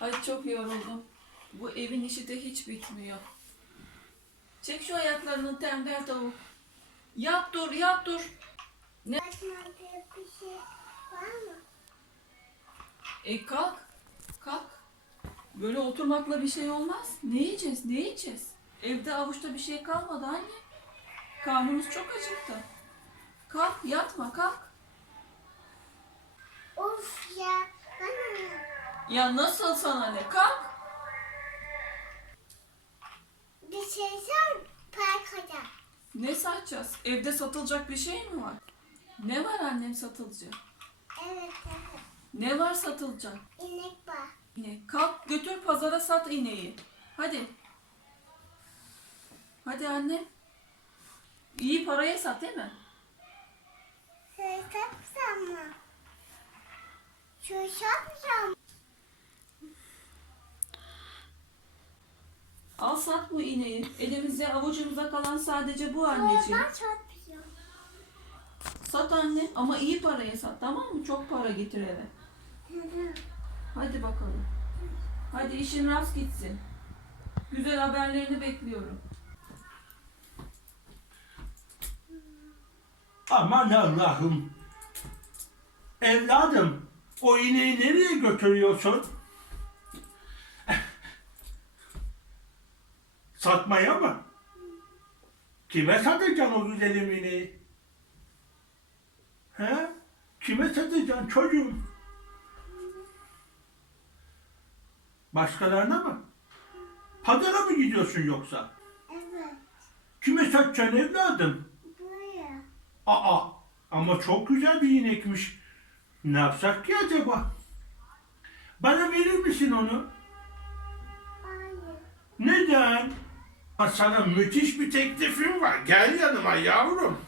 Ay çok yoruldum. Bu evin işi de hiç bitmiyor. Çek şu ayaklarını tembel tavuk. Yat dur, yat dur. Bir şey? E kalk, kalk. Böyle oturmakla bir şey olmaz. Ne yiyeceğiz, ne yiyeceğiz? Evde avuçta bir şey kalmadı anne. Karnımız çok acıktı. Kalk, yatma, kalk. Of ya. Ya nasıl sana ne? Kalk. Bir şey. Parkada. Ne satacağız? Evde satılacak bir şey mi var? Ne var annem satılacak? Evet evet. Ne var satılacak? İnek var. İnek. Kalk götür pazara sat ineği. Hadi. Hadi anne. İyi paraya sat değil mi? Şey sapsam mı? Şu sapsam. Al sat bu ineği. Elimizde avucumuza kalan sadece bu anneciğim. Ben sapıyorum. Sat anne ama iyi paraya sat tamam mı? Çok para getir eve. Hadi bakalım. Hadi işin rast gitsin. Güzel haberlerini bekliyorum. Aman Allah'ım. Evladım, o ineği nereye götürüyorsun? Satmaya mı? Kime satacaksın o güzelim ineği? He? Kime satacaksın çocuğum? Başkalarına mı? Pazara mı gidiyorsun yoksa? Evet. Kime satacaksın evladım? Buraya. Aa, ama çok güzel bir inekmiş. Ne yapsak ki acaba? Bana verir misin onu? Hayır. Neden? Ha, Sana müthiş bir teklifim var. Gel yanıma yavrum.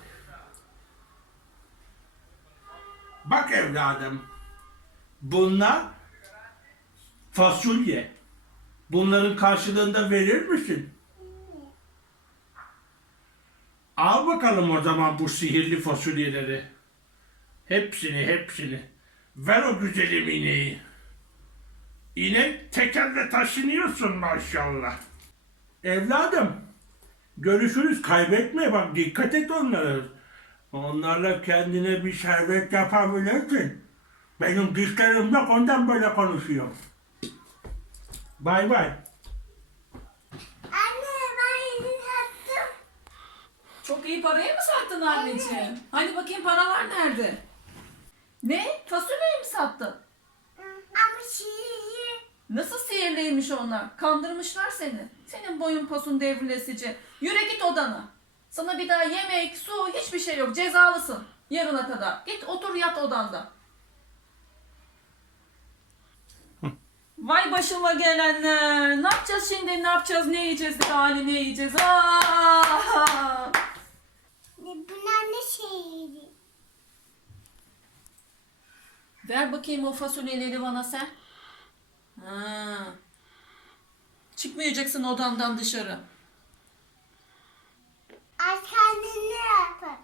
Bak evladım. Bunlar fasulye. Bunların karşılığında verir misin? Al bakalım o zaman bu sihirli fasulyeleri. Hepsini, hepsini. Ver o güzelim ineği. İnek tekerle taşınıyorsun maşallah. Evladım, görüşürüz. Kaybetme bak, dikkat et onlara. Onlarla kendine bir şerbet yapabilirsin. Benim dişlerim yok, ondan böyle konuşuyorum. Bay bay. Anne ben yeni sattım. Çok iyi paraya mı sattın anneciğim? Hadi bakayım paralar nerede? Ne? Fasulyeyi mi sattın? Ama şeyi. Nasıl sihirliymiş onlar? Kandırmışlar seni. Senin boyun posun devrilesici. Yürü git odana. Sana bir daha yemek, su, hiçbir şey yok. Cezalısın. Yarına kadar. Git otur yat odanda. Vay başıma gelenler. Ne yapacağız şimdi? Ne yapacağız? Ne yiyeceğiz? Hali ne yiyeceğiz? Aa! Bunlar ne şeyiydi? Ver bakayım o fasulyeleri bana sen. Ha. Çıkmayacaksın odandan dışarı. Aç kendini yapın.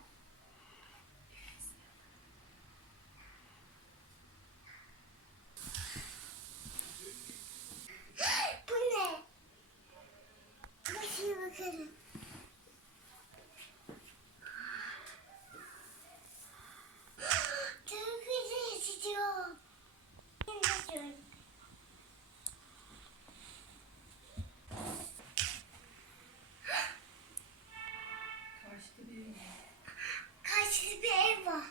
Bu ne? Bakayım bakalım. Çok güzel sıcak. Karşıda bir ev var.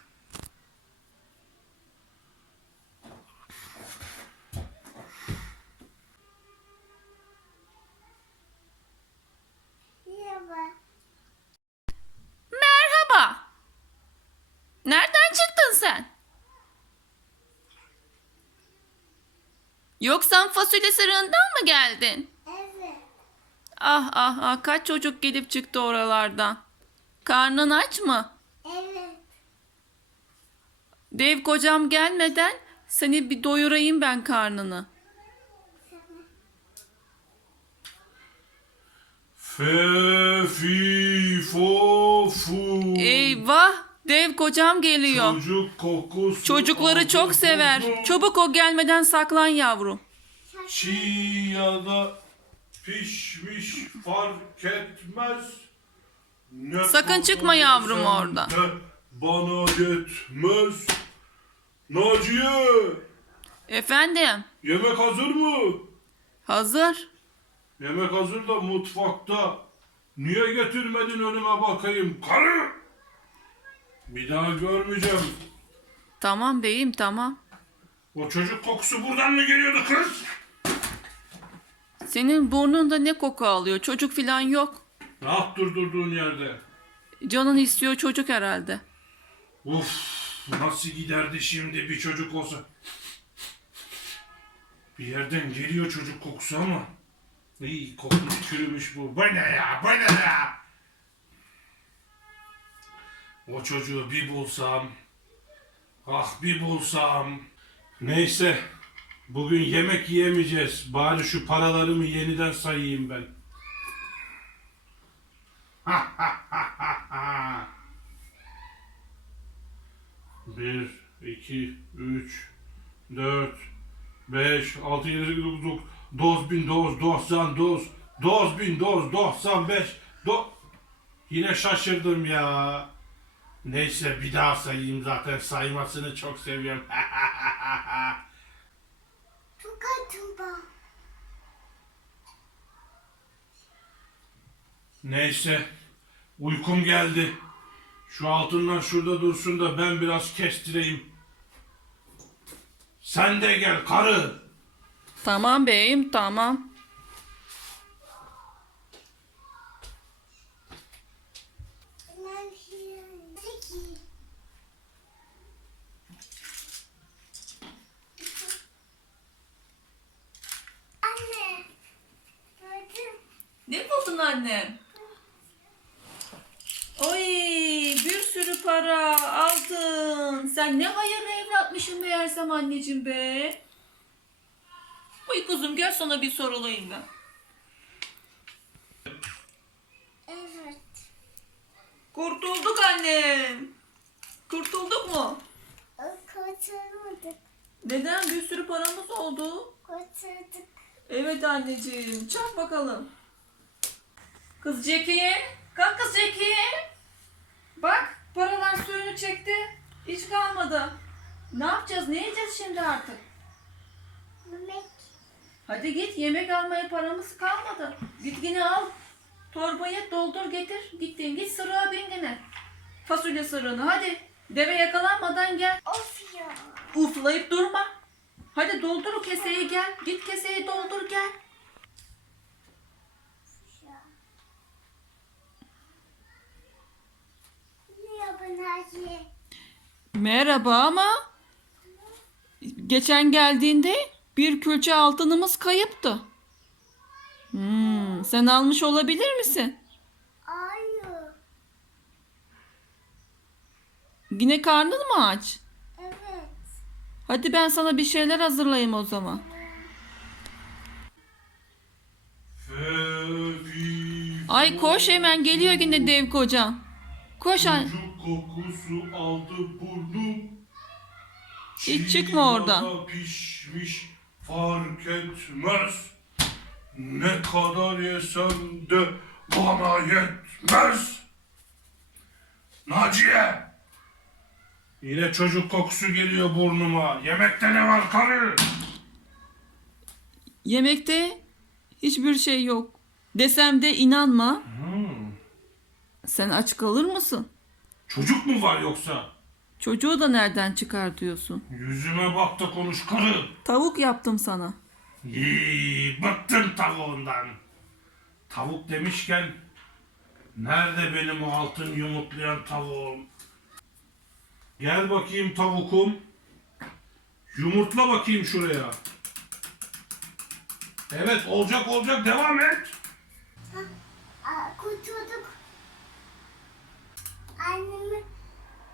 Merhaba. Merhaba. Nereden çıktın sen? Yoksa fasulye sırığından mı geldin? Evet. Ah ah ah kaç çocuk gelip çıktı oralardan. Karnın aç mı? Evet. Dev kocam gelmeden seni bir doyurayım ben karnını. Fe, fi, fo, fu. Eyvah dev kocam geliyor. Çocuk kokusu. Çocukları çok sever. Çabuk o gelmeden saklan yavrum. Çiğ ya da pişmiş fark etmez. Ne Sakın çıkma yavrum de Bana yetmez. Naciye, Efendim, yemek hazır mı? hazır. Yemek hazır da mutfakta. Niye getirmedin önüme bakayım? Karı! Bir daha görmeyeceğim. Tamam beyim, tamam. O çocuk kokusu buradan mı geliyordu kız? Senin burnunda ne koku alıyor? Çocuk falan yok. Rahat dur durduğun yerde. Canın istiyor çocuk herhalde. Uf, nasıl giderdi şimdi bir çocuk olsa. Bir yerden geliyor çocuk kokusu ama. İyi kokmuş çürümüş bu. Bu ne ya bu ne ya? O çocuğu bir bulsam. Ah bir bulsam. Neyse. Bugün yemek yiyemeyeceğiz. Bari şu paralarımı yeniden sayayım ben. Bir, iki, üç, dört, beş, altı, yedi, sekiz, dokuz, dokuz, dokuz bin dokuz, doksan dokuz, dokuz bin dokuz, doksan beş, do... Yine şaşırdım ya. Neyse bir daha sayayım zaten saymasını çok seviyorum. Tuka Neyse uykum geldi. Şu altından şurada dursun da ben biraz kestireyim. Sen de gel karı. Tamam beyim, tamam. Ben şey... Peki. Anne. Gördüm. Buldun anne? Oy bir sürü para aldın. Sen ne hayırlı evlatmışsın meğersem anneciğim be. Oy kuzum gel sana bir sorulayım ben. Evet. Kurtulduk annem. Kurtulduk mu? Kurtarmadık. Neden bir sürü paramız oldu? Kurtardık. Evet anneciğim çak bakalım. Kız Jackie. Kalk kız Jackie. Bak paralar suyunu çekti. Hiç kalmadı. Ne yapacağız? Ne yiyeceğiz şimdi artık? Yemek. Hadi git yemek almaya paramız kalmadı. Git yine al. Torbayı doldur getir. Gittin git sırığa bin yine. Fasulye sırığını hadi. Deve yakalanmadan gel. Of ya. Uflayıp durma. Hadi doldur o keseyi gel. Git keseyi doldur gel. ya. Merhaba Naciye. Merhaba ama geçen geldiğinde bir külçe altınımız kayıptı. Hmm, sen almış olabilir misin? Hayır. Yine karnın mı aç? Evet. Hadi ben sana bir şeyler hazırlayayım o zaman. Ay koş hemen geliyor yine dev kocam. Koş an. Kokusu aldı burnum. Hiç çıkma oradan. Pişmiş fark etmez. Ne kadar yesem de bana yetmez. Naciye! Yine çocuk kokusu geliyor burnuma. Yemekte ne var karı? Yemekte hiçbir şey yok. Desem de inanma. Hmm. Sen aç kalır mısın? Çocuk mu var yoksa? Çocuğu da nereden çıkartıyorsun? Yüzüme bak da konuş karı. Tavuk yaptım sana. İyi, bıktım tavuğundan. Tavuk demişken nerede benim o altın yumurtlayan tavuğum? Gel bakayım tavukum. Yumurtla bakayım şuraya. Evet olacak olacak devam et. Kurtulduk. Annemi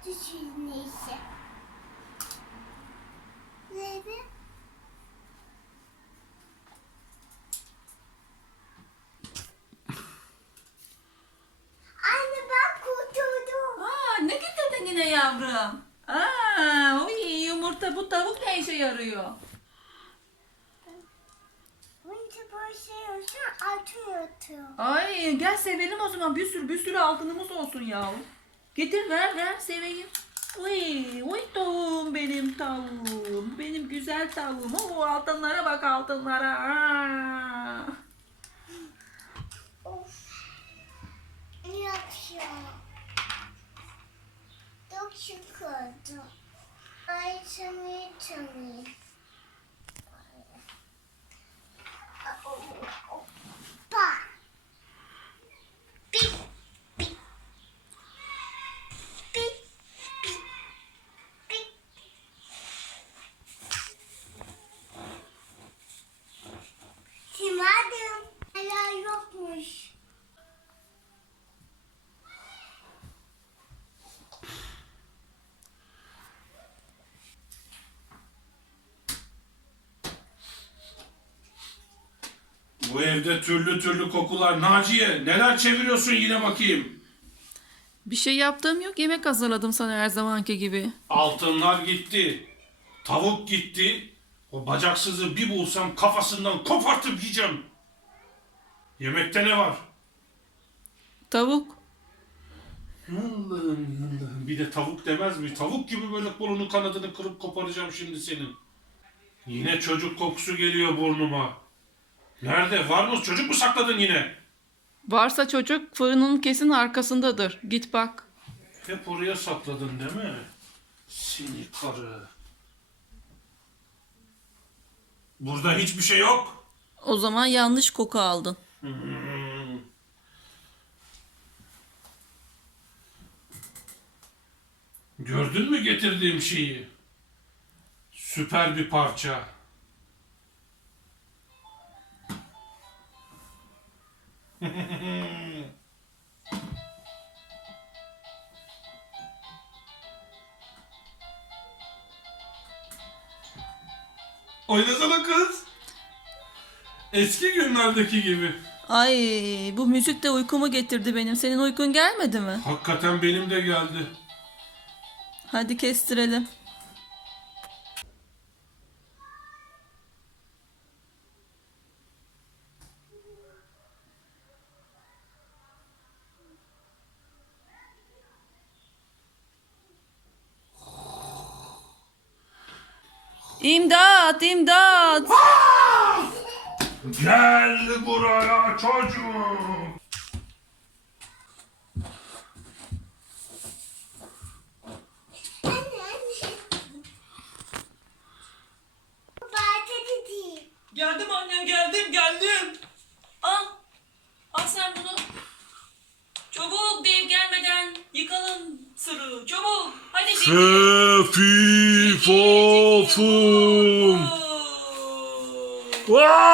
düşün neyse. Neydi? Anne ben kurtuldum. Aa, ne getirdin yine yavrum? Aa, oy, yumurta bu tavuk ne işe yarıyor? atıyorsun. Ay gel sevelim o zaman. Bir sürü bir sürü altınımız olsun ya. Getir ver ver seveyim. Uy, uy tavuğum benim tavuğum. Benim güzel tavuğum. O altınlara bak altınlara. Aa. Of. Yok ya. Çok sıkıldı. Ay seni tanıyayım. Bu evde türlü türlü kokular. Naciye neler çeviriyorsun yine bakayım. Bir şey yaptığım yok. Yemek hazırladım sana her zamanki gibi. Altınlar gitti. Tavuk gitti. O bacaksızı bir bulsam kafasından kopartıp yiyeceğim. Yemekte ne var? Tavuk. Allah'ım Allah'ım. Bir de tavuk demez mi? Tavuk gibi böyle kolunu kanadını kırıp koparacağım şimdi senin. Yine çocuk kokusu geliyor burnuma. Nerede? Var mı? Çocuk mu sakladın yine? Varsa çocuk fırının kesin arkasındadır. Git bak. Hep oraya sakladın değil mi? Seni karı. Burada hiçbir şey yok. O zaman yanlış koku aldın. Hmm. Gördün mü getirdiğim şeyi? Süper bir parça. Eski günlerdeki gibi. Ay bu müzik de uykumu getirdi benim. Senin uykun gelmedi mi? Hakikaten benim de geldi. Hadi kestirelim. İmdat, imdat. Gel buraya çocuk. Geldim annem, geldim, geldim. Al, al sen bunu. Çabuk dev gelmeden yıkalım sırrı. Çabuk, hadi Fefifofum. Ya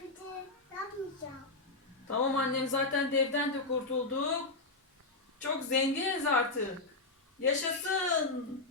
bir de ne yapacağım? Tamam zaten devden de kurtulduk. Çok zenginiz artık. Yaşasın.